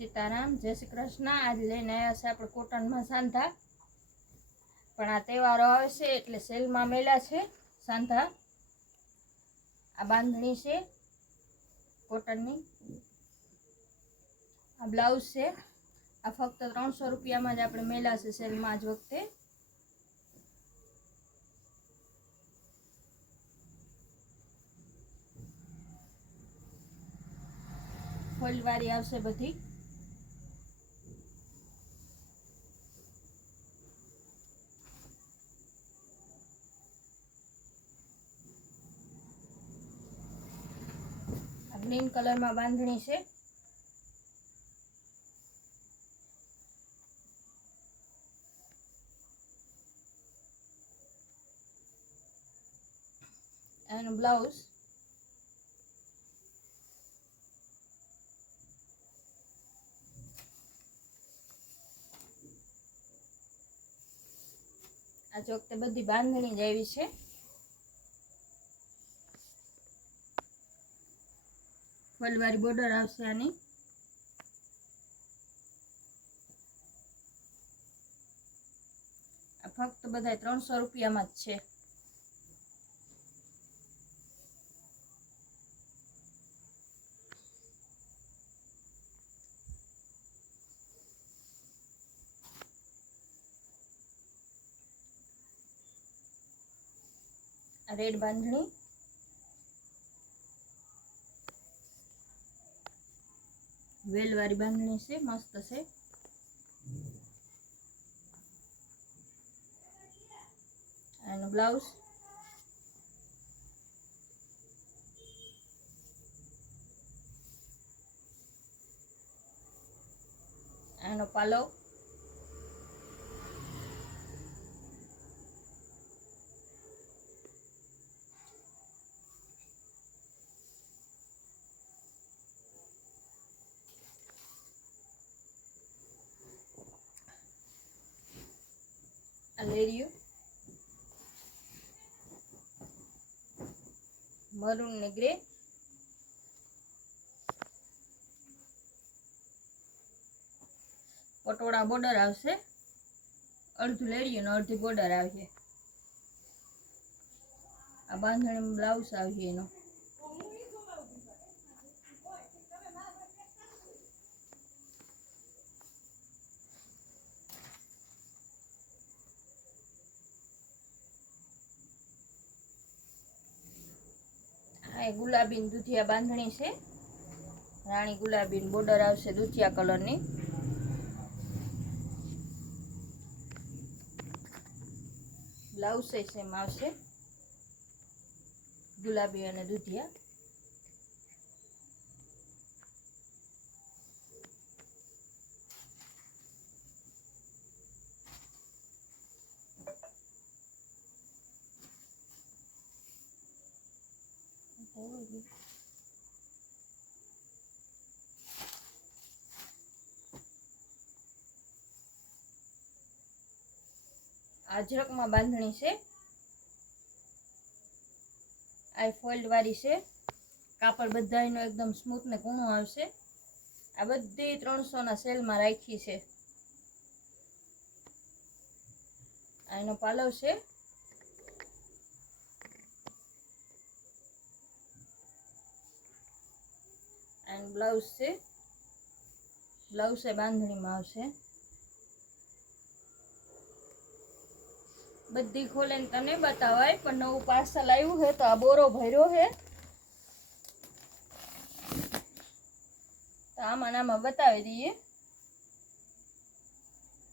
સીતારામ, જય શ્રી કૃષ્ણ। આજ લઈને આવ્યા છે આપણે કોટનમાં સાંધા, પણ આ તહેવારો આવે છે એટલે સેલમાં મેળા છે સાંધા। આ બાંધણી છે કોટનની, આ બ્લાઉઝ છે। આ ફક્ત 300 રૂપિયામાં જ આપણે મેળા છે સેલમાં આજ વખતે। ફોલ્ડવાળી આવશે બધી। ગ્રીન કલરમાં બાંધણી છે। એનું બ્લાઉઝ, આ વખતે બધી બાંધણી જ આવી છે। ફૂલવાળી બોર્ડર આવશે આની। આ ફક્ત બધા 300 રૂપિયામાં જ છે। આ રેડ બાંધણી, વેલવાળી બાંધણી છે, મસ્ત છે। એનું બ્લાઉઝ, એનો પાલવ, આ લેરિયું મરૂન ને ગ્રે, પટોળા બોર્ડર આવશે, અડધું લેરિયું ને અડધી બોર્ડર આવશે। આ બાંધણી બ્લાઉઝ આવશે એનો। આ ગુલાબી દૂધિયા બાંધણી છે, રાણી ગુલાબી બોર્ડર આવશે દૂધિયા કલરની। બ્લાઉઝ સેમ આવશે, ગુલાબી અને દૂધિયા। અજરકમાં બાંધણી છે, આ ફોલ્ડ વાળી છે। કાપડ બધાયનો એકદમ સ્મૂથ ને કૂણું આવશે। આ બધી 300 ના સેલમાં રાખી છે। આ એનો પાલવ છે, એન્ડ બ્લાઉઝ છે। બ્લાઉઝ એ બાંધણીમાં આવશે। બધી ખોલીને તને બતાવાય, પણ નવું પાર્સલ આવ્યું છે તો આ બોરો ભર્યો છે તો આમાં બતાવી દઈએ।